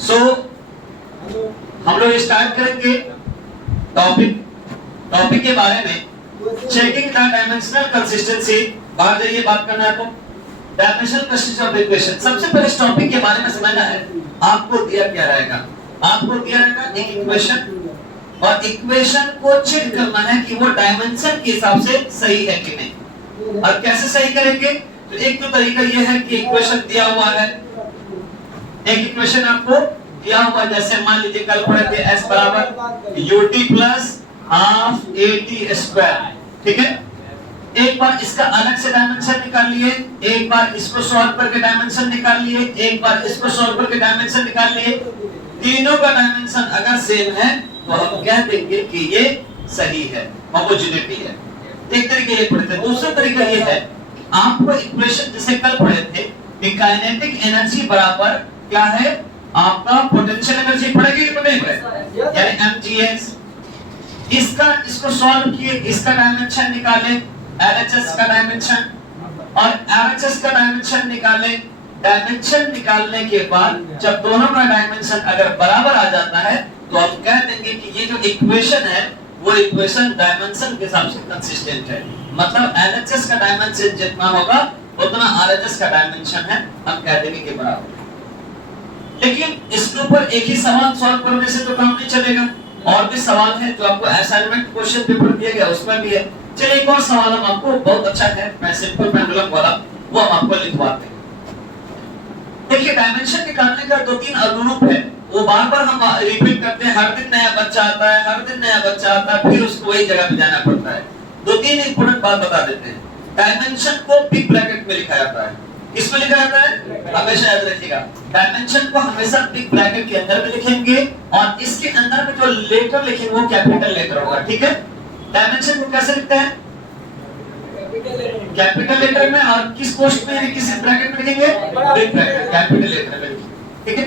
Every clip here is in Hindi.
सो हम लोग स्टार्ट करेंगे टॉपिक के बारे में चेकिंग द डायमेंशनल कंसिस्टेंसी। बाहर जाइए, बात करना है आपको डायमेंशनल कंसिस्टेंसी ऑफ इक्वेशन। सबसे पहले इस टॉपिक के बारे में समझना है। आपको दिया क्या रहेगा, आपको दिया रहेगा एक इक्वेशन और इक्वेशन को चेक करना है कि वो डायमेंशन के हिसाब से सही है कि नहीं। और कैसे सही करेंगे, तो एक तो तरीका ये है कि इक्वेशन दिया हुआ है, एक इक्वेशन आपको दिया हुआ, जैसे मान लीजिए कल पढ़े थे s बराबर ut plus half at square, ठीक है। एक बार इसका अलग से डायमेंशन निकाल लिए, एक बार इसको सॉल्व करके डायमेंशन निकाल लिए, एक बार इसको सॉल्व करके डायमेंशन निकाल लिए। तीनों का डायमेंशन अगर सेम है तो हम कह देंगे कि ये सही है, होमोजेनिटी है। एक तरीके ये पढ़े थे। दूसरा तरीका ये है, आपको इक्वेशन जैसे कल पढ़े थे कि काइनेटिक एनर्जी बराबर क्या है, आपका पोटेंशियल एनर्जी पड़ेगी कि नहीं पड़ेगी, यानी mgh। इसको सॉल्व किए, इसका डायमेंशन निकाले LHS का डायमेंशन और RHS का डायमेंशन निकाले। डायमेंशन निकालने के बाद जब दोनों का डायमेंशन अगर बराबर आ जाता है तो हम कह देंगे कि ये जो इक्वेशन है वो इक्वेशन डायमेंशन के हिसाब से कंसिस्टेंट है। मतलब LHS का डायमेंशन जितना होगा उतना RHS का डायमेंशन है, हम कह देंगे कि बराबर। लेकिन इसके ऊपर एक ही सवाल सॉल्व करने से तो काम नहीं चलेगा, और भी सवाल है जो आपको असाइनमेंट क्वेश्चन पेपर दिया गया उसमें भी है। चलिए एक और सवाल हम आपको बहुत अच्छा है, मैं सिंपल पेंडुलम वाला वो हम आपको लिखवाते हैं। देखिए डायमेंशन निकालने का दो तीन अनुरूप है, वो बार-बार हम रिपीट करते हैं। हर दिन नया बच्चा आता है, हर दिन नया बच्चा आता है, फिर उसको वही जगह पे जाना पड़ता है। दो तीन इंपॉर्टेंट बात बता देते हैं। डायमेंशन को बिग ब्रैकेट में लिखा जाता है। किसमें लिखा जाता है, हमेशा याद रखिएगा, डायमेंशन को हमेशा बिग ब्रैकेट के अंदर में लिखेंगे और इसके अंदर में जो लेटर लिखेंगे वो कैपिटल लेटर होगा, ठीक है। डायमेंशन को कैसे लिखते हैं, कैपिटल लेटर में, और किस पोस्ट में, किस ब्रैकेट में लिखेंगे, बिग ब्रैकेट कैपिटल लेटर में, ठीक है।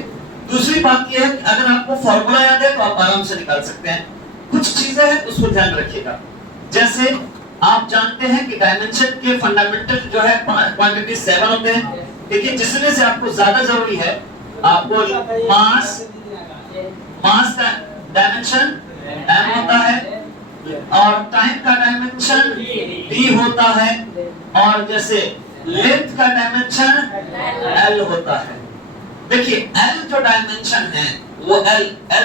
दूसरी बात ये है कि अगर आपको फार्मूला याद है तो आप आराम से निकाल सकते हैं। कुछ चीजें हैं उसको ध्यान रखिएगा। जैसे आप जानते हैं कि डायमेंशन के फंडामेंटल जो है क्वांटिटी 7 होते हैं, ठीक है, जिसमें से आपको ज्यादा जरूरी है आपको मास का डायमेंशन m होता है और टाइम का डायमेंशन d होता है, और जैसे लेंथ का डायमेंशन l होता है। देखिए l जो डायमेंशन है वो l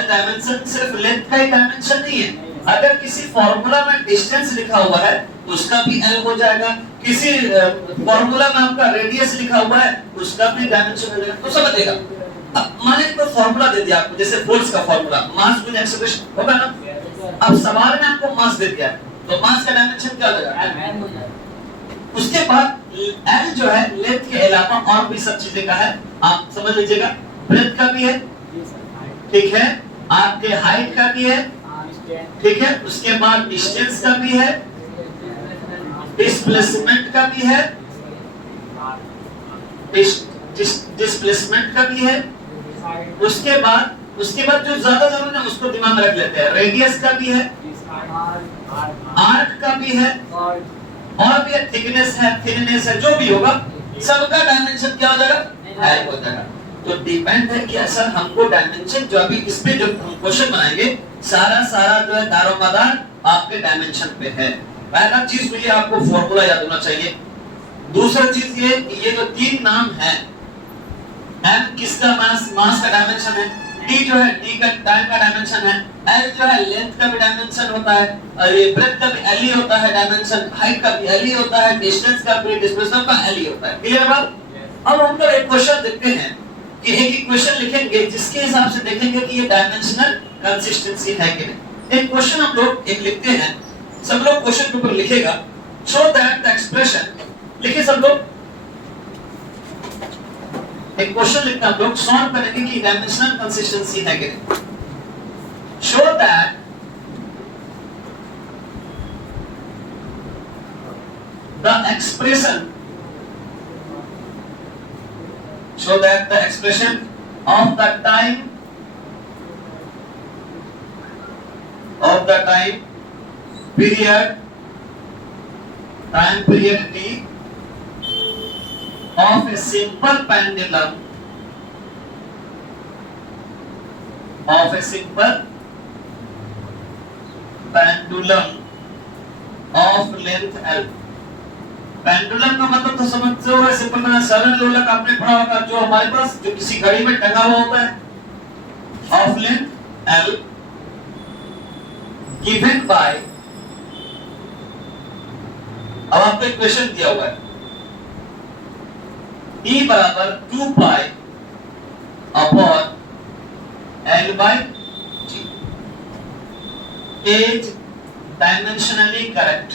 डायमेंशन सिर्फ लेंथ का ही डायमेंशन नहीं है। अगर किसी फार्मूला में डिस्टेंस लिखा हुआ है उसका भी l हो जाएगा, किसी फार्मूला में आपका रेडियस लिखा हुआ है उसका भी डायमेंशन हो जाएगा, तो समझिएगा। अब मान लीजिए कोई फार्मूला दे दिया आपको, जैसे फोर्स का फार्मूला मास गुना एक्सेलरेशन होगा ना। अब सवाल में आपको मास दे दिया तो मास का डायमेंशन क्या हो जाएगा, उसके बाद l जो है लेंथ के अलावा और भी सब चीजें का है, आप समझ लीजिएगा। ब्रेथ का भी है, ठीक है, आपके हाइट का भी है, ठीक है, उसके बाद डिस्टेंस का भी है, डिस्प्लेसमेंट का भी है, डिस्प्लेसमेंट का भी है। उसके बाद जो ज्यादा जरूरी है उसको दिमाग में रख लेते हैं, रेडियस का भी है, आर्क का भी है, और भी थिकनेस है, थिननेस है, जो भी होगा सबका डायमेंशन क्या हो जाएगा, l हो जाएगा। तो डिपेंड है कि सर हमको डायमेंशन जो अभी इस पे जो हम क्वेश्चन बनाएंगे सारा जो है दारोमदार आपके डायमेंशन पे है। पहला चीज तो ये आपको फार्मूला याद होना चाहिए। दूसरा चीज ये कि ये जो तीन नाम है, m किसका मास का डायमेंशन है, d जो है d का टाइम का डायमेंशन है, l जो है लेंथ का भी डायमेंशन होता है, और ये ब्रेथ का भी l ही होता है डायमेंशन, हाइट का भी l ही होता है, डिस्टेंस का भी, डिस्प्लेसमेंट का l ही होता है। क्लियर बात। अब हम लोग एक क्वेश्चन देखते हैं कि एक इक्वेशन लिखेंगे जिसके हिसाब से देखेंगे कि ये डायमेंशनल कंसिस्टेंसी है कि नहीं। एक क्वेश्चन हम लोग एक लिखते हैं, सब लोग क्वेश्चन पेपर लिखेगा, शो दैट द एक्सप्रेशन, लिखिए सब लोग, एक क्वेश्चन लिखते हैं हम लोग, सॉल्व करेंगे कि डायमेंशनल कंसिस्टेंसी है कि नहीं। Show that the expression show that the expression of the time period t of a simple pendulum of a simple pendulum of length L। Pendulum का मतलब तो समझते हो, सिंपल मैंने सरल लोलक आपने पढ़ा होगा, जो हमारे पास जो किसी घड़ी में टंगा हुआ होता है, of length L given by, अब आपको इक्वेशन दिया हुआ है E बराबर 2 pi upon L by G is dimensionally correct,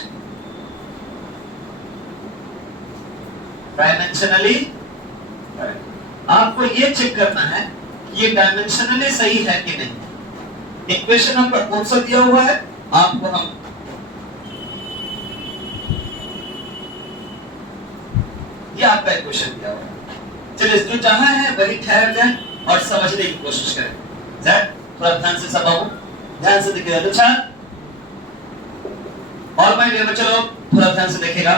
dimensionally correct. आपको ये चेक करना है कि ये डायमेंशनली सही है कि नहीं। इक्वेशन आपका कौन सा दिया हुआ है, आपको हम ये आपका इक्वेशन दिया हुआ है। चलिए जो जहां है वही ठहर जाए और समझने की कोशिश करें। जैक थोड़ा ध्यान से सब आओ, ध्यान से देखिएगा। अच्छा और माय डियर बच्चों लोग थोड़ा ध्यान से देखिएगा।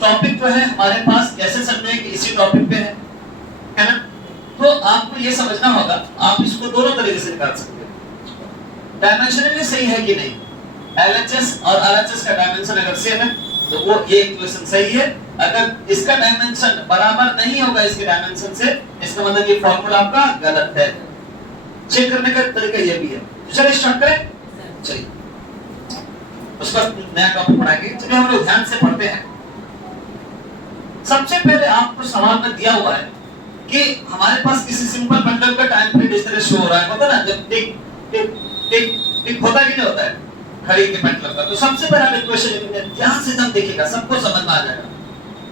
टॉपिक जो है हमारे पास कैसे समझने की इसी टॉपिक पे है ना। तो आपको ये समझना होगा, आप इसको दोनों तरीके से निकाल सकते हैं। डायमेंशनली सही है कि नहीं, एलएचएस और आरएचएस का डायमेंशन अगर सेम है तो वो ये इक्वेशन सही है। अगर इसका डायमेंशन बराबर नहीं होगा इसके डायमेंशन से, इसका मतलब ये फार्मूला आपका गलत है। चेक करने का तरीका ये भी है। तो चलिए स्टार्ट करें। चलिए उसका नया टॉपिक पढ़ाएंगे। चलिए हम लोग ध्यान से पढ़ते हैं। सबसे पहले आपको सवाल में दिया हुआ है कि हमारे पास किसी सिंपल पेंडुलम का टाइम पीरियड इस तरह शो हो रहा है, होता है ना, जब टिक टिक टिक टिक होता है कि नहीं होता है घड़ी के पेंडुलम का। तो सबसे पहले आप इक्वेशन लिखेंगे, ध्यान से एकदम देखिएगा, सबको समझ में आ जाएगा।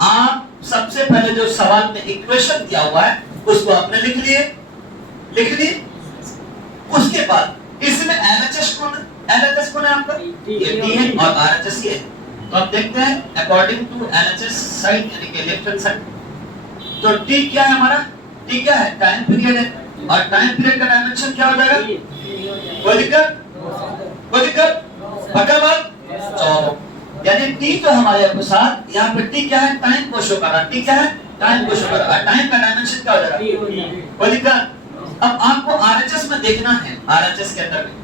आप सबसे पहले जो सवाल में इक्वेशन दिया हुआ है उसको आपने लिख लिए। उसके बाद इसमें एलएचएस कौन है, एलएचएस कौन है आपका, ये टी है और आरएचएस ये है। तो आप देखते हैं अकॉर्डिंग टू एलएचएस साइड यानी कि लेफ्ट हैंड साइड, तो टी क्या है हमारा, टी क्या है, टाइम पीरियड है। और टाइम पीरियड का डायमेंशन क्या हो जाएगा, कोई दिक्कत पक्का बात। तो यानी टी तो हमारे अनुसार यहाँ पे टी क्या है, टाइम को शो कर रहा है। टी क्या है, टाइम को शो कर रहा है। टाइम का डायमेंशन क्या हो जाएगा, कोई दिक्कत। अब आपको आरएचएस में देखना है, आरएचएस के अंदर में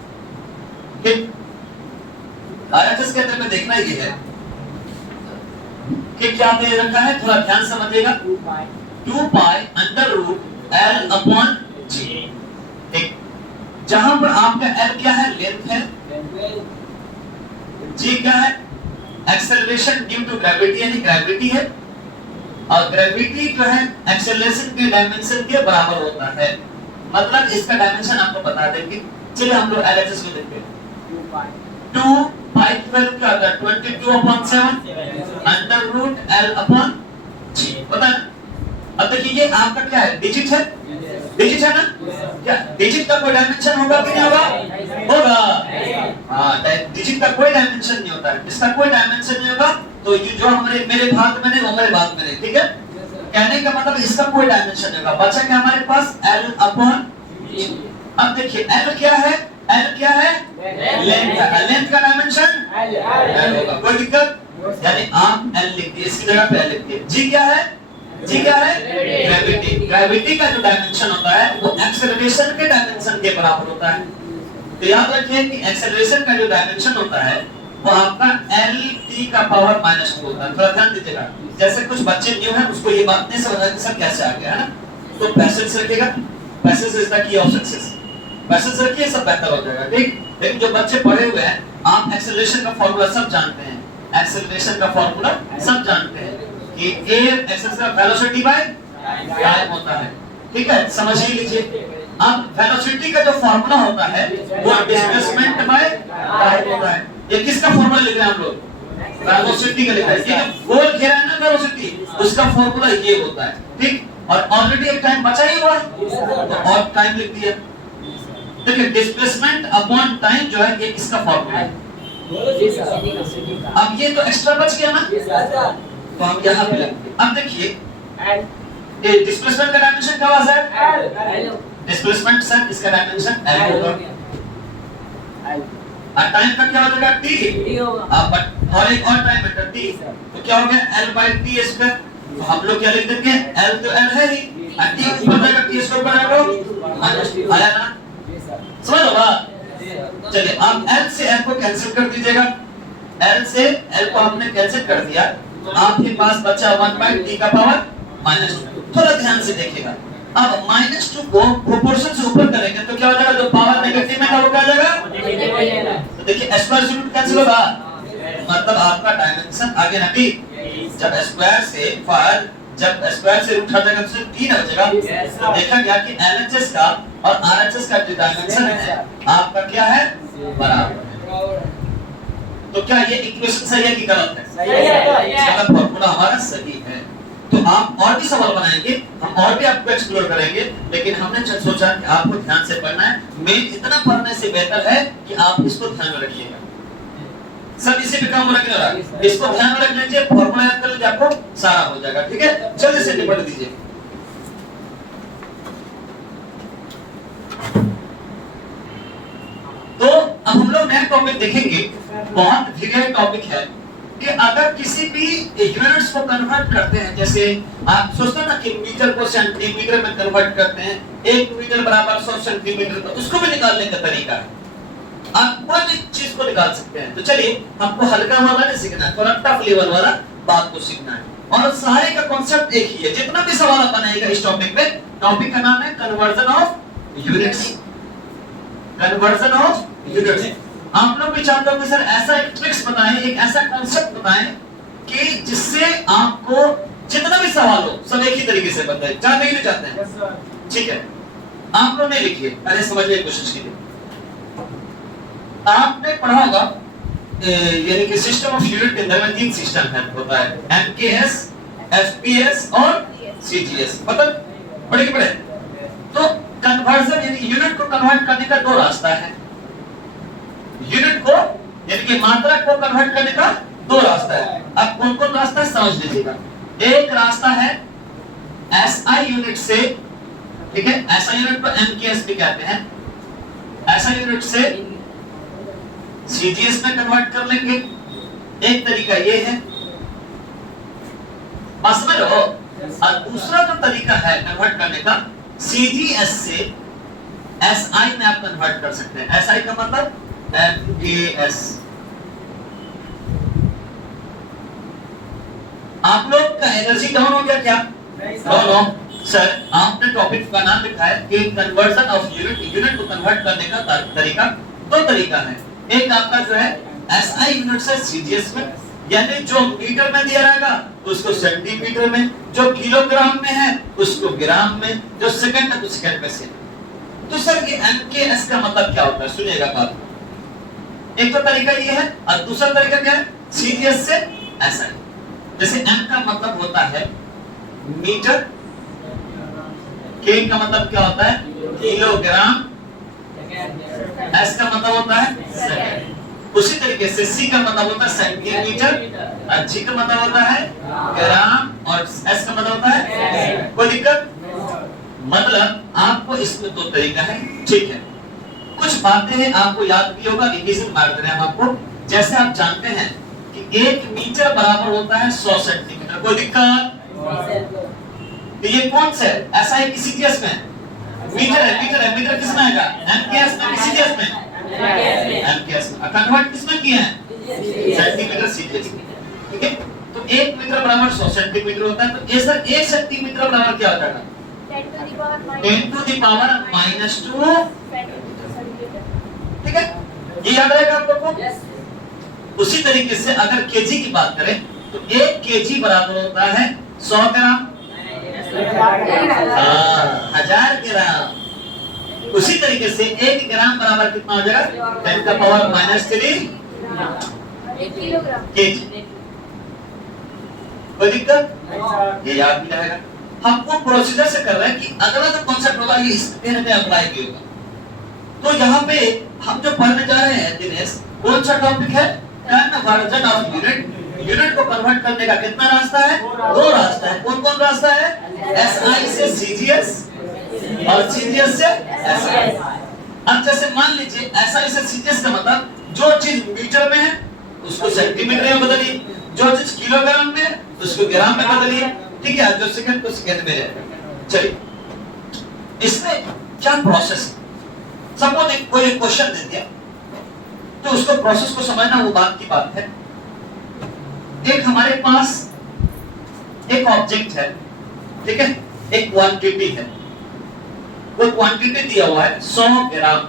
आरएचएस के अंदर में देखना ये है कि क्या दे रखा है, थोड़ा ध्यान समझिएगा। 2 pi under root L upon G। ठीक, जहां पर आपका L क्या है, लेंथ है, G क्या है, एक्सेलरेशन ड्यू टू ग्रेविटी यानी ग्रेविटी है, और ग्रेविटी जो है एक्सेलरेशन के डायमेंशन के बराबर होता है। मतलब इसका डायमेंशन आपको बता देंगे। चलिए हम लोग एलएचएस को देखते हैं। 2 पाई 12 क्या होता है, 22/7 under root L upon G, पता है। अब देखिए ये आपका क्या है, डिजिट है, डिजिट है ना। क्या डिजिट का कोई डायमेंशन होगा कि नहीं होगा, हाँ, डिजिट का कोई डायमेंशन नहीं होता है, इसका कोई डायमेंशन नहीं होगा। तो ये जो हमारे मेरे भाग में नहीं वो मेरे भाग में नहीं, ठीक है। कहने का मतलब इसका कोई डायमेंशन नहीं होगा। बचा क्या हमारे पास, L अपॉन G। अब देखिए L क्या है, L क्या है, लेंथ है। लेंथ का डायमेंशन L होगा, कोई दिक्कत। यानी आप L लिख दिए, इसकी जगह पे L लिख दिए। G क्या है, G क्या है, ग्रेविटी। ग्रेविटी का जो डायमेंशन होता है वो एक्सेलरेशन के डायमेंशन के बराबर होता है। तो याद रखिए कि एक्सेलरेशन का जो डायमेंशन होता है वो आपका Lt का पावर -2 होता है। थोड़ा ध्यान दीजिएगा, जैसे कुछ बच्चे न्यू हैं उसको ये बात नहीं समझ आती सर कैसे आ गया है ना। तो पैसेज रखिएगा, passage is the key of success. Passage रखिए, सब बेहतर हो जाएगा, ठीक। लेकिन जो बच्चे पढ़े हुए हैं, आप एक्सेलरेशन का फार्मूला सब जानते हैं, एक्सेलरेशन का फार्मूला सब जानते हैं कि a acceleration velocity by time होता है, ठीक है, समझ ही लीजिए। अब वेलोसिटी का जो फार्मूला होता है वो डिस्प्लेसमेंट बाय टाइम होता है। ये किसका फार्मूला लिख रहे हैं हम लोग, वेलोसिटी का लिखा है। ये जो गोल घेरा है ना वेलोसिटी, उसका फार्मूला ये होता है, ठीक। और ऑलरेडी एक टाइम बचा ही हुआ है तो और टाइम लिख दिया। देखिए डिस्प्लेसमेंट अपॉन टाइम जो है ये किसका फार्मूला है। अब ये तो एक्स्ट्रा बच गया ना, तो हम यहाँ पे लिखते हैं। अब देखिए ये डिस्प्लेसमेंट का डायमेंशन क्या हुआ सर, डिस्प्लेसमेंट सर इसका डायमेंशन L होगा, और टाइम का क्या हो जाएगा, T होगा। बट और एक और टाइम है T, तो क्या हो गया L/T²। तो हम लोग क्या लिख देंगे, L तो L है ही, T ऊपर जाएगा, T² ऊपर आएगा, आया ना। समझ चलिए आप L से L को कैंसिल कर दीजिएगा, L से L को हमने कैंसिल कर दिया, तो आपके पास बचा 1/t का पावर -2। थोड़ा ध्यान से देखिएगा, अब -2 को प्रोपोर्शन से ऊपर करेंगे तो क्या हो जाएगा, जो पावर नेगेटिव में था वो क्या हो जाएगा, तो देखिए स्क्वायर से रूट कैंसिल होगा, मतलब आपका डायमेंशन आगे ना टी, जब स्क्वायर से रूट हटेगा तो 3 हो जाएगा। तो देखा गया कि LHS का और RHS का जो डायमेंशन है आपका क्या है, बराबर। तो क्या ये इक्वेशन सही है कि गलत है? सही है। मतलब फॉर्मूला हमारा सही है। तो आप और भी सवाल बनाएंगे, हम और भी आपको एक्सप्लोर करेंगे, लेकिन हमने सोचा कि आपको ध्यान से पढ़ना है। मेन इतना पढ़ने से बेहतर है कि आप इसको ध्यान में रखिएगा। सब इसी पे काम हो रहा है, इसको ध्यान में रख लीजिए, फॉर्मूला याद कर लीजिए, आपको सारा हो जाएगा। ठीक है, जल्दी से निपट दीजिए। तो अब हम लोग नया टॉपिक देखेंगे, बहुत क्लियर टॉपिक है कि अगर किसी भी यूनिट्स को कन्वर्ट करते हैं, जैसे आप सोचते हैं ना कि मीटर को सेंटीमीटर में कन्वर्ट करते हैं, 1 मीटर बराबर 100 सेंटीमीटर, तो उसको भी निकालने का तरीका है, आप कोई भी चीज को निकाल सकते हैं। तो चलिए हमको हल्का वाला नहीं सीखना है, थोड़ा टफ लेवल वाला बात को सीखना है, और सारे का कॉन्सेप्ट एक ही है। जितना भी सवाल आप बनाएगा इस टॉपिक पे, टॉपिक का नाम है conversion of units. Conversion of units. आप लोग भी चाहते हो कि सर ऐसा एक ट्रिक्स बताएं, एक ऐसा कॉन्सेप्ट बताएं कि जिससे आपको जितना भी सवाल हो सब एक ही तरीके से बताएं। चाहते ही नहीं चाहते हैं? ठीक है, आप लोग ने लिखिए, पहले समझने की कोशिश कीजिए। आपने पढ़ा होगा यानी कि सिस्टम ऑफ यूनिट के अंदर में 3 सिस्टम है, होता है MKS, FPS और CGS, मतलब पढ़े के पढ़े। तो कन्वर्जन यानी यूनिट को कन्वर्ट करने का 2 रास्ता है। यूनिट को यानी कि मात्रा को कन्वर्ट करने का 2 रास्ता है। अब कौन-कौन रास्ता है समझ लीजिएगा। एक रास्ता है SI यूनिट से, ठीक है, SI यूनिट को MKS भी कहते हैं, SI यूनिट से CGS में कन्वर्ट कर लेंगे। एक तरीका ये है, बस में रहो। और दूसरा जो तरीका है कन्वर्ट करने का, CGS से SI में आप कन्वर्ट कर सकते हैं। SI का मतलब MKS। आप लोग का एनर्जी डाउन हो गया क्या? नो सर, आपने टॉपिक का नाम लिखा है कि कन्वर्जन ऑफ यूनिट को कन्वर्ट करने का तरीका 2 तरीका है। एक आपका जो है SI यूनिट से CGS में, यानी जो मीटर में दिया रहेगा उसको सेंटीमीटर में, जो किलोग्राम में है उसको ग्राम में, जो सेकंड है तो सेकंड में से। तो सर ये MKS का मतलब क्या होता है, सुनिएगा बात। एक तो तरीका ये है, और दूसरा तरीका क्या है, CGS से SI। जैसे M का मतलब होता है मीटर, K का मतलब क्या होता है किलोग्राम, S का मतलब होता है सेकंड। उसी तरीके से C का मतलब होता है सेंटीमीटर, और G का मतलब होता है ग्राम, और S का मतलब होता है। कोई दिक्कत? मतलब आपको इसमें 2 तरीका है, ठीक है। कुछ बातें हैं आपको याद भी होगा, रिवीजन मार दे रहे हैं हम आपको। जैसे आप जानते हैं कि 1 मीटर बराबर होता है 100 सेंटीमीटर। कोई दिक्कत? तो ये कौन सा है, SI की CGS में? मीटर है, मीटर किसमें आएगा, MKS में, CGS में? MKS में। कन्वर्ट किसमें किया है, सेंटीमीटर CGS। ठीक है, तो 1 मीटर बराबर 100 सेंटीमीटर होता है। तो ये सर 1 सेंटीमीटर बराबर क्या होता है, 10 टू द पावर -2। ठीक है, ये याद रहेगा आप लोगों को। उसी तरीके से अगर केजी की बात करें तो 1 केजी बराबर होता है 100 ग्राम, 1000 ग्राम। उसी तरीके से 1 ग्राम बराबर कितना हो जाएगा, 10 का पावर -3 केजी। कोई दिक्कत? ये याद भी रहेगा। हमको प्रोसीजर से कर रहे हैं कि अगला जो कॉन्सेप्ट होगा ये इस में अप्लाई भी होगा। तो यहाँ पे हम जो पढ़ने जा रहे हैं दिनेश, कौन सा टॉपिक है, कन्वर्जन ऑफ यूनिट। यूनिट को कन्वर्ट करने का कितना रास्ता है, 2 रास्ता है। कौन कौन रास्ता है, SI से CGS और CGS से SI। अब जैसे मान लीजिए SI से CGS का मतलब जो चीज मीटर में है उसको सेंटीमीटर में बदलिए, जो चीज किलोग्राम में है उसको ग्राम में बदलिए। ठीक है, जो सेकंड को सेकंड में रहेगा। चलिए, इसमें क्या प्रोसेस है। सपोज कोई क्वेश्चन दे दिया तो उसको प्रोसेस को समझना वो बात की बात है। एक हमारे पास एक ऑब्जेक्ट है, ठीक है, एक क्वांटिटी है, वो क्वांटिटी दिया हुआ है 100 ग्राम।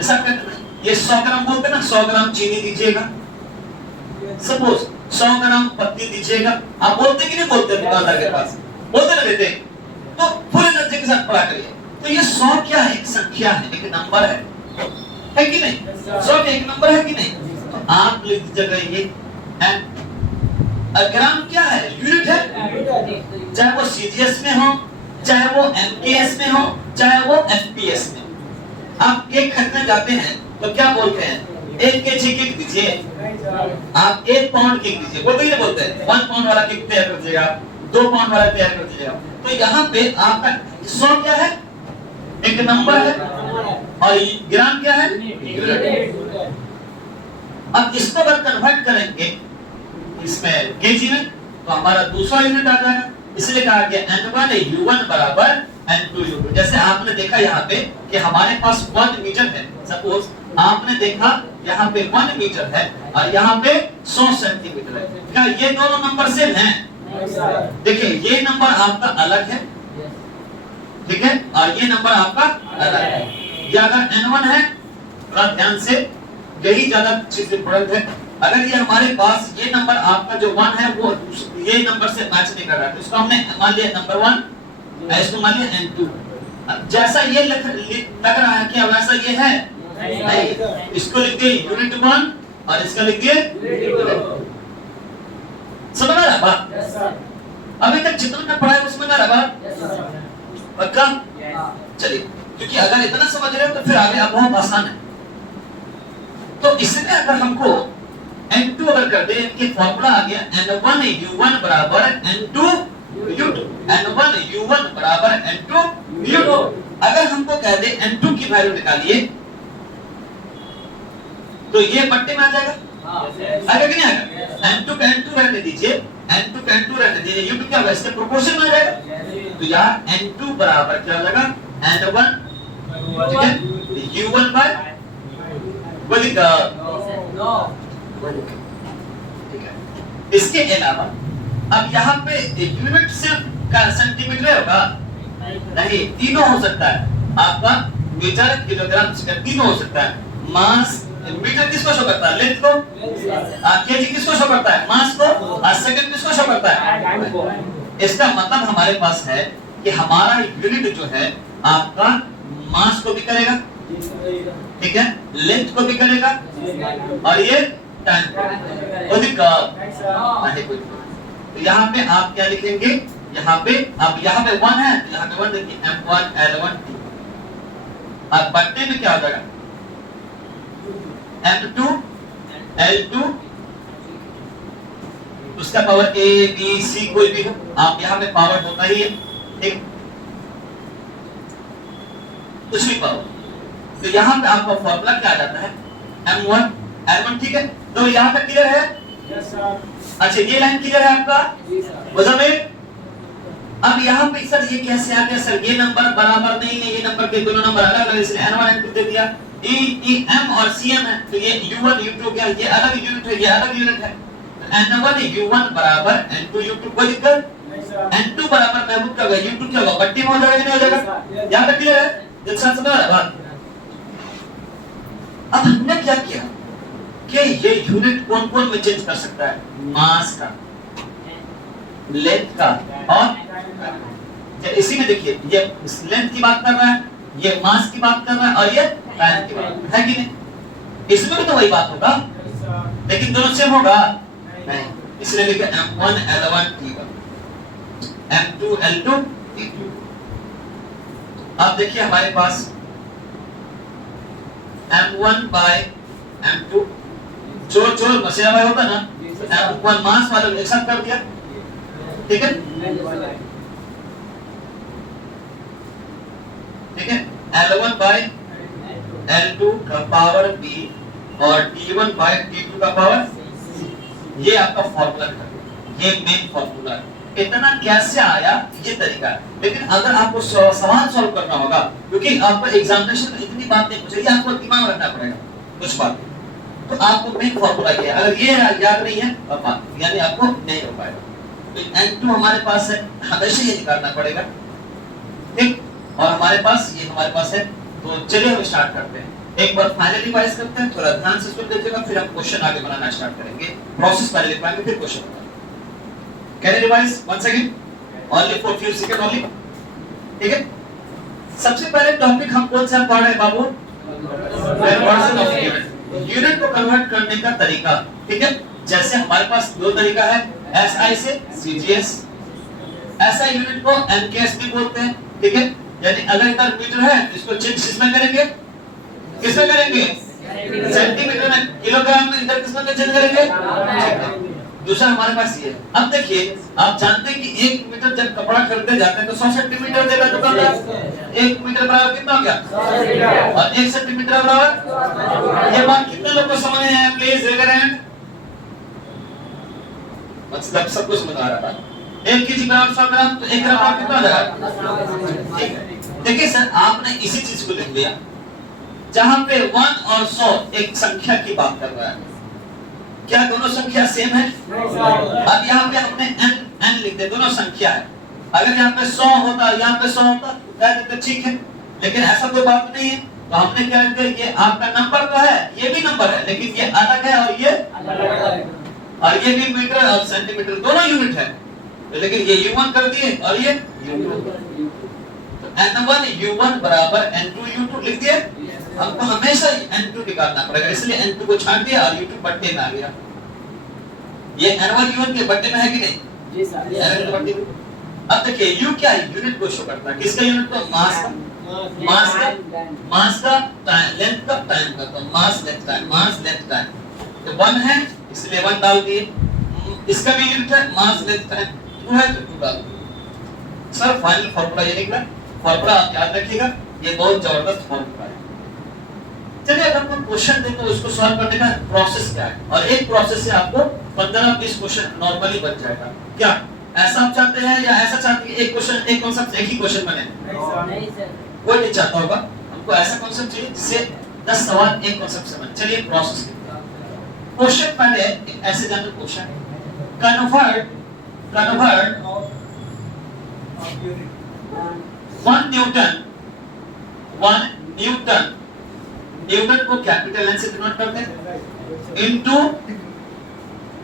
ऐसा कहते हैं ये 100 ग्राम बोलते ना, 100 ग्राम चीनी दीजिएगा, सपोज 100 ग्राम पत्ती दीजिएगा। आप बोलते कि नहीं बोलते दुकानदार के पास, बोलते ना देते, तो पूरे एनर्जी के साथ पढ़ा करिए। तो ये 100 क्या है? एक संख्या है, एक नंबर है कि नहीं? 100 एक नंबर है कि नहीं? तो आप लिख दीजिएगा ये ग्राम क्या है? यूनिट है, चाहे वो सीजीएस में हो, चाहे वो एमकेएस में हो, चाहे वो एफपीएस में। आप केक खरीदने जाते हैं तो क्या बोलते हैं? 1 केजी केक दीजिए, आप 1 पाउंड केक दीजिए, बोलते ही बोलते हैं 1 पाउंड वाला केक तैयार कर दीजिएगा, 2 पाउंड वाला तैयार कर दीजिएगा। तो यहाँ पे आपका 100 क्या है? एक नंबर है, और ग्राम क्या है? यूनिट। अब इसको अगर कन्वर्ट करेंगे इसमें केजी में, तो हमारा दूसरा यूनिट आ जाएगा। इसलिए कहा गया N1 U1 बराबर N2 U2। जैसे आपने देखा यहाँ पे कि हमारे पास 1 मीटर है, सपोज आपने देखा यहाँ पे 1 मीटर है और यहाँ पे 100 सेंटीमीटर है। क्या ये दोनों नंबर सेम हैं? देखिए ये नंबर आपका अलग है, ठीक है, और ये नंबर आपका अलग है। ये अगर N1 है, थोड़ा ध्यान से, यही ज्यादा चीज इंपॉर्टेंट है। अगर ये हमारे पास ये नंबर आपका जो 1 है वो ये नंबर से मैच नहीं कर रहा है, तो इसको हमने मान लिया नंबर 1, इसको मान लिया N2। जैसा ये लग रहा है क्या वैसा ये है? नहीं। इसको लिख दिए यूनिट 1 और इसका लिख दिए समझ आ रहा बात? अभी तक जितना मैं पढ़ा है उसमें ना रहा बात पक्का? चलिए, क्योंकि अगर इतना समझ रहे हो तो फिर आगे अब बहुत आसान है। तो इसलिए अगर हमको N2 अगर कर दे, इनके फॉर्मूला आ गया N1 U1 बराबर N2 U2। N1 U1 बराबर N2 U2। अगर हमको कह दे N2 की वैल्यू निकालिए, तो ये बट्टे में आ जाएगा, आएगा कि नहीं आएगा? N2 का N2 रहने दीजिए, N2 का N2 रहने दीजिए, U2 क्या होगा? इसके प्रोपोर्शन में आ जाएगा। तो यार N2 बराबर क्या हो जाएगा? N1, ठीक है, U1 बाय बोलिएगा, ठीक है। इसके अलावा अब यहाँ पे यूनिट सिर्फ का सेंटीमीटर होगा नहीं, तीनों हो सकता है आपका, मीटर, किलोग्राम, सेकंड, तीनों हो सकता है। मास, मीटर किसको शो करता है? लेंथ को। केजी किसको शो करता है? मास को। और सेकंड किसको शो करता है? इसका मतलब हमारे पास है कि हमारा यूनिट जो है आपका मास को भी करेगा, ठीक है, लेंथ को भी करेगा, और ये टाइम को भी करेगा। तो यहाँ पे आप क्या लिखेंगे? यहाँ पे अब यहाँ पे 1 है, यहाँ पे 1 देखिए, M1 L1 2। अब बट्टे में क्या हो जाएगा? M2 L2, उसका पावर A B C कोई भी हो, आप यहाँ पे पावर होता ही है, ठीक, कुछ भी पावर। तो यहाँ पे आपका फॉर्मूला क्या आ जाता है? M1 L1, ठीक है। तो यहाँ तक क्लियर है? Yes sir. अच्छा, ये लाइन क्लियर है आपका? जी सर। मुझे अब यहाँ पे सर ये कैसे आ गया सर? ये नंबर बराबर नहीं है, ये नंबर के दोनों नंबर अलग अलग, इसलिए N1 N2 दे दिया। E M और CM है, तो ये U1 U2 क्या? ये अलग यूनिट है, ये अलग यूनिट है। N1 U1 बराबर N2 U2, कोई दिक्कत? N2 बराबर महबूब क्या होगा? U2 क्या होगा? बट्टी में हो जाएगा कि नहीं हो जाएगा? यहाँ तक क्लियर है? जल्दी से समझ आ रहा है? अब हमने क्या किया कि ये यूनिट कौन-कौन में चेंज कर सकता है? मास का, लेंथ का, और इसी में देखिए ये लेंथ की बात कर रहा है, ये मास की बात कर रहा है, और ये टाइम की बात है कि नहीं? इसमें भी तो वही बात होगा, लेकिन दोनों सेम होगा नहीं, इसलिए लिखे M1 L1 T1, M2 L2 T2। अब देखिए हमारे पास M1 by M2, जोर मशीन में होता ना, M1 मास वाला एक साथ कर दिया, ठीक है, ठीक है। L1 by L2 का पावर B और T1 by T2 का पावर, ये आपका फॉर्मूला है, ये मेन फॉर्मूला है। इतना कैसे आया ये तरीका है, लेकिन अगर आपको सवाल सॉल्व करना होगा, क्योंकि आपका एग्जामिनेशन में इतनी बात नहीं पूछेगी, आपको दिमाग रखना पड़ेगा। कुछ बात, तो आपको मेन फॉर्मूला ये है, अगर ये याद नहीं है तो यानी आपको नहीं हो पाएगा। तो N2 हमारे पास है, हमेशा ये निकालना पड़ेगा, ठीक, और हमारे पास है। तो चलिए हम स्टार्ट करते हैं, एक बार फाइनल रिवाइज करते हैं, थोड़ा ध्यान से सुन लीजिएगा, फिर हम क्वेश्चन आगे बनाना स्टार्ट करेंगे। प्रोसेस पहले लिख पाएंगे फिर क्वेश्चन बनाएंगे। Can you revise once again, only for few second only, ठीक है। सबसे पहले टॉपिक हम कौन सा पढ़ रहे हैं बाबू? कन्वर्जन ऑफ यूनिट को कन्वर्ट करने का तरीका, ठीक है। जैसे हमारे पास दो तरीका है, एसआई से सीजीएस। एसआई यूनिट को एमकेएस भी बोलते हैं, ठीक है। यानी अगर इधर मीटर है तो इसको चेंज किसमें करेंगे? किसमें करेंगे? सेंटीमीटर में। किलोग्राम में इधर किसमें चेंज करेंगे? दूसरा हमारे पास ये है। अब देखिए, आप जानते हैं कि 1 मीटर जब कपड़ा खरीदने जाते हैं तो 100 सेंटीमीटर देगा दुकानदार। 1 मीटर बराबर कितना हो गया? और 1 सेंटीमीटर बराबर, ये बात कितने लोगों को समझ में आया? Please raise your hand. मतलब सब कुछ समझ आ रहा है। 1 केजी बराबर 100 ग्राम, तो 1 ग्राम कितना हो जाएगा? ठीक है। देखिए सर, आपने इसी चीज को लिख लिया जहां पे 1 और 100 एक संख्या की बात कर रहा है। क्या दोनों संख्या सेम है? अब यहाँ पे हमने n लिख दे, दोनों संख्या है। अगर यहाँ पे 100 होता, यहाँ पे 100 होता, कह देते ठीक है, लेकिन ऐसा कोई बात नहीं है। तो हमने क्या किया, ये आपका नंबर तो है, ये भी नंबर है, लेकिन ये अलग है और ये अलग, और ये भी मीटर और सेंटीमीटर दोनों यूनिट है, लेकिन ये U1 कर दिए और ये U2। तो N1 U1 बराबर N2 U2 लिख दिए। हमको हमेशा N2 निकालना पड़ेगा, इसलिए N2 को छांट दिया और U2 बट्टे में आ गया। ये N1 U1 के बट्टे में है कि नहीं? जी सर। अब देखिए U क्या है? यूनिट को शो करता है। किसका यूनिट? तो मास का, मास का लेंथ का, टाइम का। तो मास लेंथ टाइम, मास लेंथ टाइम। तो 1 है इसलिए 1 डाल दिए। इसका भी यूनिट है मास लेंथ टाइम, 2 है तो 2 डाल दिए। सर फाइनल फार्मूला ये निकला। फार्मूला आप याद रखिएगा, ये बहुत जबरदस्त फार्मूला है। चलिए अब हमको क्वेश्चन दें तो इसको सॉल्व करने का प्रोसेस क्या है, और एक प्रोसेस से आपको 15-20 क्वेश्चन नॉर्मली बन जाएगा। क्या ऐसा आप चाहते हैं या ऐसा चाहते हैं एक क्वेश्चन, एक कॉन्सेप्ट एक ही क्वेश्चन बने? नहीं सर, कोई नहीं चाहता होगा। हमको ऐसा कॉन्सेप्ट चाहिए जिससे 10 सवाल एक कॉन्सेप्ट से बने। चलिए प्रोसेस क्वेश्चन पहले एक ऐसे general question, convert 1 Newton Newton को कैपिटल एन से डिनोट करते हैं इनटू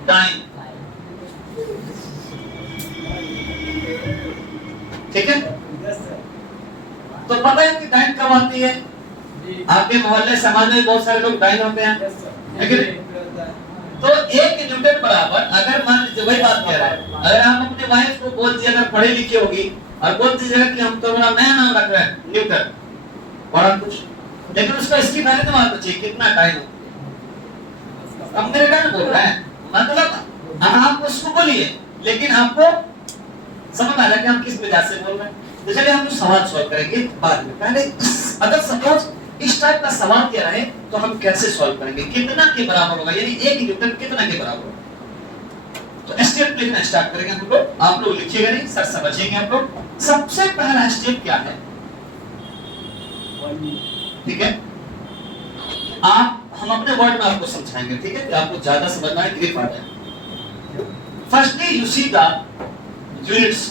टाइम, ठीक है। तो पता है कि डाइन कब आती है? आपके मोहल्ले समाज में बहुत सारे लोग डाइन होते हैं, लेकिन तो 1 न्यूटन बराबर, अगर मान लीजिए वही बात कह रहा है, अगर आप अपने वाइफ को बोल दिए, अगर पढ़ी लिखी होगी और बोल दीजिएगा कि हम तो बड़ा नया नाम रख रहे हैं न्यूटन, बड़ा कुछ, लेकिन उसका इसकी पहले तो मालूम चाहिए कितना टाइम हो। अब मेरे डाइन बोल रहा है, मतलब आप उसको बोलिए, लेकिन आपको समझ आ रहा है कि हम किस वजह से बोल रहे हैं। तो चलिए हम जो सवाल सॉल्व करेंगे बाद में। पहले अगर सपोज इस टाइप का सवाल क्या रहे तो हम कैसे सॉल्व करेंगे, कितना के बराबर होगा, यानी 1 न्यूटन कितना के बराबर होगा। तो स्टेप लिखना स्टार्ट करेंगे हम लोग। आप लोग लिखिएगा नहीं सर, समझेंगे आप लोग। सबसे पहला स्टेप क्या है, ठीक है, हम अपने वर्ड में आपको समझाएंगे, ठीक है, आपको ज्यादा समझना है, ग्रिप आ जाए। Firstly you see the units.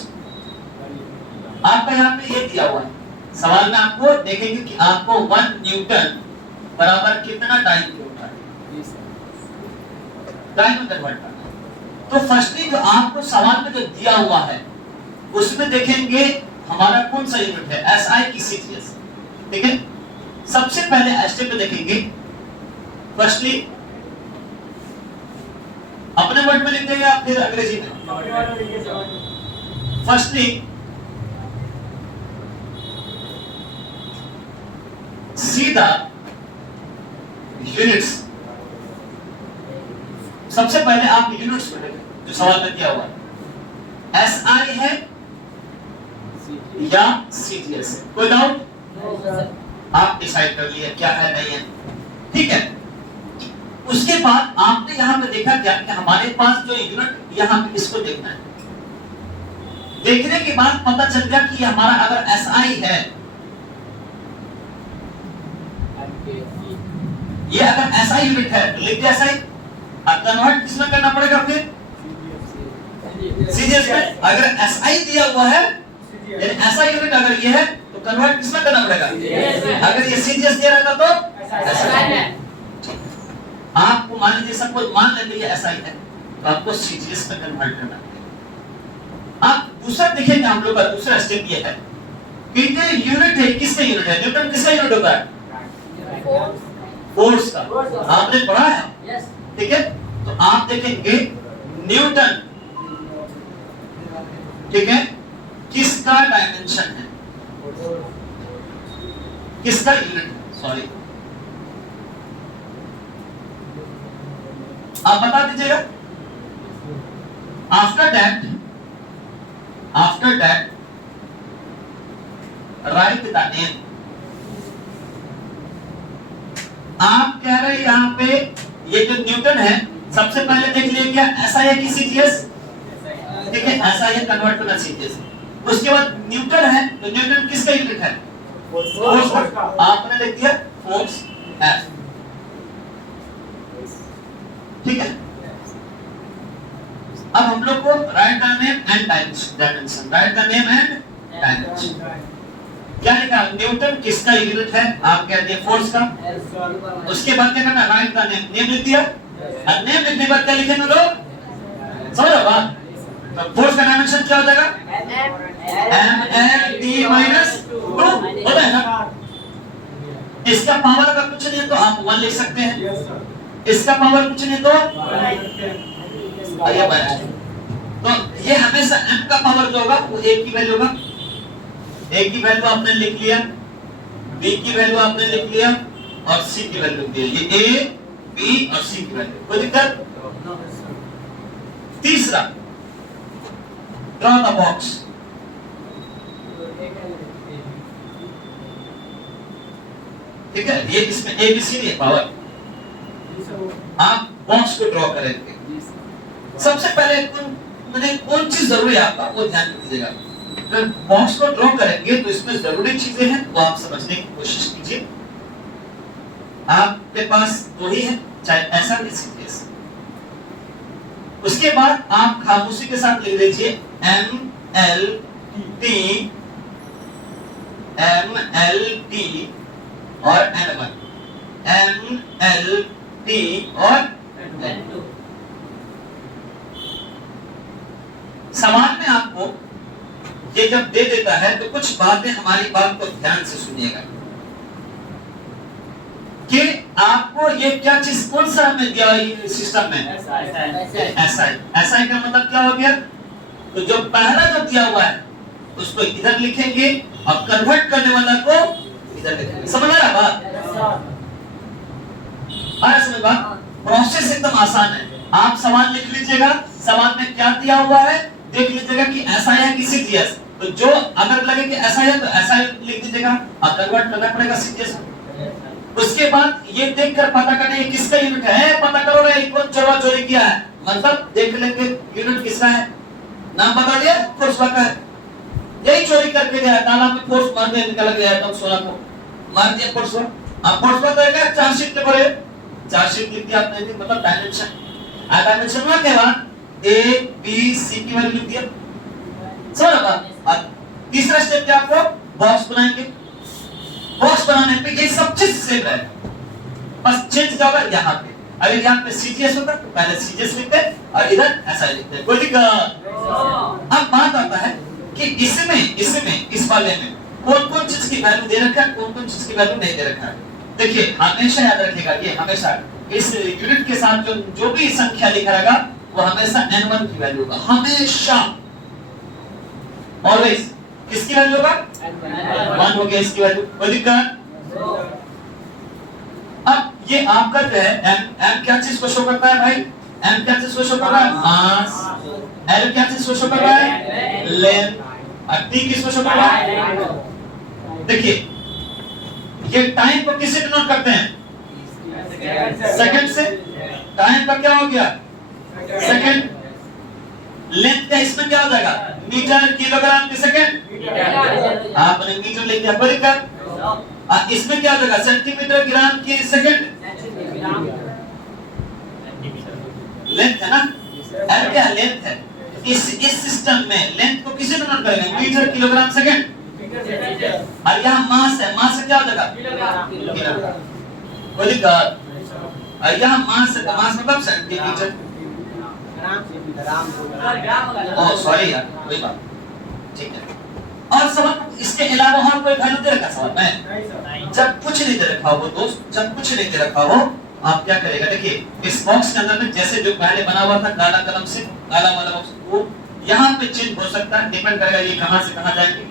आपका यहाँ पे ये दिया हुआ है सवाल में, आपको देखेंगे कि आपको 1 न्यूटन बराबर कितना टाइम की होता है, टाइम में कन्वर्ट करना है। तो फर्स्टली जो आपको सवाल में जो दिया हुआ है उसमें देखेंगे हमारा कौन सा यूनिट है, एसआई की सीजीएस, ठीक है। सबसे पहले स्टेप पे देखेंगे, फर्स्टली अपने वर्ड में लिख देंगे आप, फिर अंग्रेजी में। Firstly see the units. सबसे पहले आप यूनिट्स में लिखें जो सवाल में दिया हुआ है, एसआई है या सीजीएस है, कोई डाउट? आप डिसाइड कर लिए क्या है नहीं है, ठीक है। उसके बाद आपने यहां पे देखा क्या कि हमारे पास जो यूनिट यहां पे इसको देखना है। देखने के बाद पता चल गया कि हमारा अगर एसआई है ये अगर SI यूनिट है तो लिख दिया SI। अब कन्वर्ट किसमें करना पड़ेगा फिर? CGS में। अगर SI दिया हुआ है यानी SI यूनिट अगर ये है तो कन्वर्ट किसमें करना पड़ेगा? अगर ये CGS दिया रहता तो SI। आपको मान लीजिए सब कुछ मान लेते ये SI है तो आपको CGS में कन्वर्ट करना पड़ेगा। आप दूसरा देखेंगे हम लोग का दूसरा स्टेप ये है कि ये यूनिट है, किसका यूनिट है? न्यूटन किसका यूनिट होता है? फोर्स का। आपने पढ़ा है, ठीक है? तो आप देखेंगे न्यूटन, ठीक है, किसका डायमेंशन है, किसका यूनिट है? सॉरी, आप बता दीजिएगा। After that right the name. आप कह रहे हैं यहां पे ये जो न्यूटन है सबसे पहले देख लिए क्या SI है कि CGS? ठीक है, SI है, कन्वर्ट करना CGS। उसके बाद न्यूटन है तो न्यूटन किसका यूनिट है? फोर्स का। आपने लिख दिया फोर्स F, ठीक है। अब हम लोग को right the name and dimension, right the name and dimension. क्या लिखा? न्यूटन किसका यूनिट है? आप कहते हैं फोर्स का। उसके बाद क्या करना? राइट द नेम, नेम लिख दिया। अब नेम लिखने के बाद क्या लिखेंगे लोग? समझ रहे हो? तो फोर्स का डायमेंशन क्या हो जाएगा? MLT माइनस 2 होता है ना। इसका पावर अगर कुछ नहीं है तो आप 1 लिख सकते हैं, इसका पावर कुछ नहीं तो तो ये हमेशा m का पावर जो होगा वो 1 की वैल्यू होगा। A की वैल्यू आपने लिख लिया, B की वैल्यू आपने लिख लिया और C की वैल्यू लिख दिया। ये A, B और C की वैल्यू, कोई दिक्कत? तीसरा, ड्रॉ द बॉक्स। ठीक है, ये इसमें ABC नहीं है पावर। आप बॉक्स को ड्रॉ करेंगे। सबसे पहले कौन चीज जरूरी है आपका वो ध्यान दीजिएगा। अगर बॉक्स को ड्रॉ करेंगे तो इसमें जरूरी चीजें हैं वो आप समझने की कोशिश कीजिए। आपके पास दो ही है, चाहे ऐसा या सीधे। उसके बाद आप खामोशी के साथ लिख लीजिए MLT और N1, MLT और N2। सवाल में आपको ये जब दे देता है तो कुछ बातें हमारी बात को ध्यान से सुनिएगा कि आपको ये क्या चीज कौन सा हमें दिया सिस्टम में? SI का मतलब क्या हो गया? तो जो पहला जो दिया हुआ है उसको इधर लिखेंगे और कन्वर्ट करने वाला को इधर लिखेंगे। समझ आ रहा बात? समझ बात? प्रोसेस एकदम आसान है। आप सवाल लिख लीजिएगा, सवाल में क्या दिया हुआ है देख लीजिएगा कि SI है कि CGS। तो जो अगर लगे कि SI है तो SI लिख दीजिएगा और कन्वर्ट करना पड़ेगा CGS। उसके बाद ये देखकर पता करना है किसका यूनिट है, पता करो रे कौन चोरी किया है, मतलब देख लेंगे यूनिट किसका है। नाम बता दिया, फोर्स का है, यही चोरी करके गया तालाब में, फोर्स मार के निकल गया एकदम 16 को मार दिया फोर्स। अब फोर्स का तो क्या चार्जशीट लिखो रे, चार्जशीट लिख दिया आपने, मतलब डायमेंशन। आ डायमेंशन में क्या बात A B C की वैल्यू लिख दिया। समझ आ? तीसरा स्टेप क्या आपको बॉक्स बनाएंगे। बॉक्स बनाने पे ये सब चीज सेम है, बस चेंज क्या होगा यहाँ पे। अगर यहाँ पे CGS होता तो पहले CGS लिखते और इधर SI लिखते, कोई दिक्कत? अब बात आता है कि इसमें इस वाले में कौन कौन चीज की वैल्यू दे रखा है, कौन कौन चीज की वैल्यू नहीं दे रखा है। देखिए हमेशा याद रखिएगा, ये हमेशा इस यूनिट के साथ जो भी संख्या लिखा रहेगा वो हमेशा N1 की वैल्यू होगा, हमेशा ऑलवेज। किसकी वैल्यू होगा? 1 हो गया इसकी वैल्यू, कोई दिक्कत? अब ये आपका जो है M क्या चीज को शो करता है भाई? M क्या चीज को शो कर रहा है? मास। L क्या चीज को शो कर रहा है? लेंथ। और T किस को शो कर रहा है? देखिए ये टाइम को किससे डिनोट करते हैं? सेकंड से। टाइम का क्या हो गया? सेकंड। लेंथ का इसमें क्या हो जाएगा? मीटर किलोग्राम के सेकंड, आपने मीटर लिख दिया, कोई दिक्कत? इसमें क्या हो जाएगा? सेंटीमीटर ग्राम के सेकंड। लेंथ है ना, एल क्या लेंथ है। इस सिस्टम में लेंथ को किसे नोट करेंगे, मीटर किलोग्राम सेकंड, और यहाँ मास है, मास से क्या हो जाएगा किलोग्राम, बोलिए और यहाँ मास है, मास मतलब सेंटीमीटर, ओह सॉरी यार वही बात, ठीक है। और सवाल इसके अलावा और कोई वैल्यू दे रखा सवाल में, जब कुछ नहीं दे रखा हो दोस्त, जब कुछ नहीं दे रखा हो आप क्या करेगा, देखिए इस बॉक्स के अंदर में जैसे जो पहले बना हुआ था काला कलम से, काला वाला बॉक्स, वो यहाँ पे चेंज हो सकता है, डिपेंड करेगा ये कहां से कहां जाएंगे,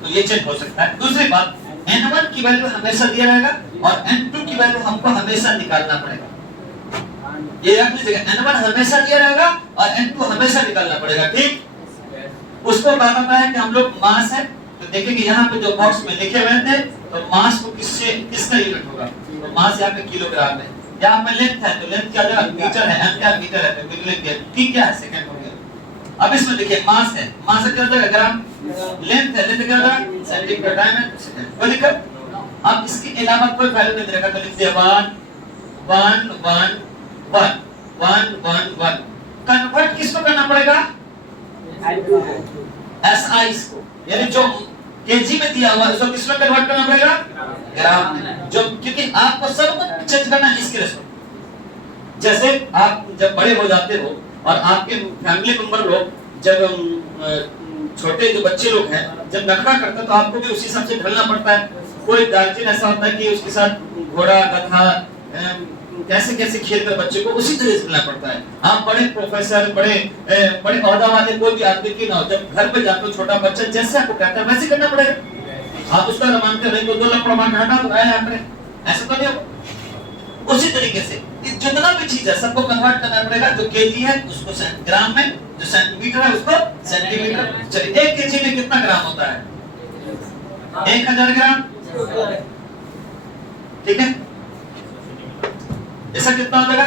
तो ये चेंज हो सकता है। दूसरी बात, n1 की वैल्यू हमेशा दिया रहेगा और n2 की वैल्यू हमको हमेशा निकालना पड़ेगा, ये याद लीजिएगा, n1 हमेशा दिया रहेगा और n2 हमेशा निकालना पड़ेगा, ठीक। उसको बताना है कि हम लोग मास है, तो देखेंगे यहाँ पे जो बॉक्स में लिखे हुए थे, तो मास को किससे किसका यूनिट होगा, तो मास यहाँ पे किलोग्राम है, यहाँ पे लेंथ है तो लेंथ क्या जाएगा मीटर है, m क्या मीटर है तो किलो लिख दिया, t क्या है सेकंड हो गया। अब इसमें देखिए मास है, मास क्या होता है ग्राम, लेंथ है, लेंथ क्या होता है सेंटीमीटर, टाइम है सेकंड, कोई दिक्कत। अब इसके अलावा कोई वैल्यू नहीं दे रखा तो लिख दिया 1 1 1 1 1 1 1, कन्वर्ट किसको करना पड़ेगा, SI को, यानी जो केजी में दिया हुआ है उसको किसमें कन्वर्ट करना पड़ेगा, ग्राम में, जो क्योंकि आपको सब कुछ चेंज करना है इसके रेस्पेक्ट। जैसे आप जब बड़े हो जाते हो और आपके फैमिली मेंबर लोग जब छोटे जो बच्चे लोग हैं जब नखरा करते हैं तो आपको भी उसी हिसाब से ढलना पड़ता है। कोई गार्जियन ऐसा होता है कि उसके साथ घोड़ा गधा कैसे कैसे खेल कर बच्चे को उसी तरह से मिलना पड़ता है। आप बड़े प्रोफेसर बड़े ओहदा वाले कोई भी आदमी की ना हो, जब घर पे जाते हो छोटा बच्चा जैसे आपको कहता है वैसे करना पड़ेगा। आप उसका मानते नहीं तो 2 लाख प्रमाण हटा तो आया आपने, ऐसा तो नहीं होगा। उसी तरीके से जितना भी चीज है सबको कन्वर्ट करना पड़ेगा, जो केजी है उसको ग्राम में, जो सेंटीमीटर है उसको सेंटीमीटर। चलिए 1 केजी में कितना ग्राम होता है, 1000 ग्राम, ठीक है। ऐसा कितना हो जाएगा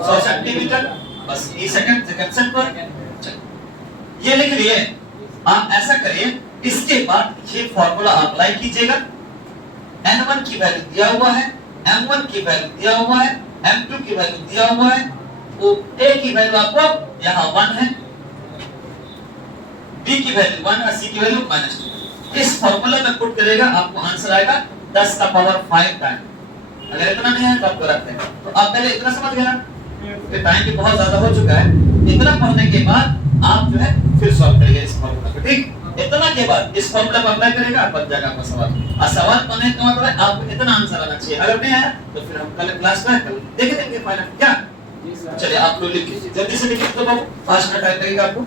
100 सेंटीमीटर, बस ये सेकंड पर ये लिख लिए। आप ऐसा करिए, इसके बाद ये फॉर्मूला अप्लाई कीजिएगा। n1 की वैल्यू दिया हुआ है, m1 की वैल्यू दिया हुआ है, m2 की वैल्यू दिया हुआ है, तो a की वैल्यू आपको यहाँ 1 है, b की वैल्यू 1 और c की वैल्यू -2। इस फॉर्मूला में पुट करेगा आपको आंसर आएगा 10 का पावर 5 टाइम। अगर इतना नहीं है तो आप गलत है। तो आप पहले इतना समझ गए ना, तो टाइम भी बहुत ज्यादा हो चुका है। इतना पढ़ने के बाद आप जो है फिर सॉल्व करिए इस फॉर्मूला को, ठीक। इतना के बाद इस फॉर्मूला को अप्लाई करेगा, बन जाएगा आपका सवाल। और सवाल पढ़ने का मतलब आपको इतना आंसर आना चाहिए। अगर नहीं आया तो फिर हम कल क्लास में देखेंगे फाइनल क्या। चलिए आप लोग लिख लीजिए, जल्दी से लिखिए तो बाबू, 5 मिनट टाइम लगेगा आपको।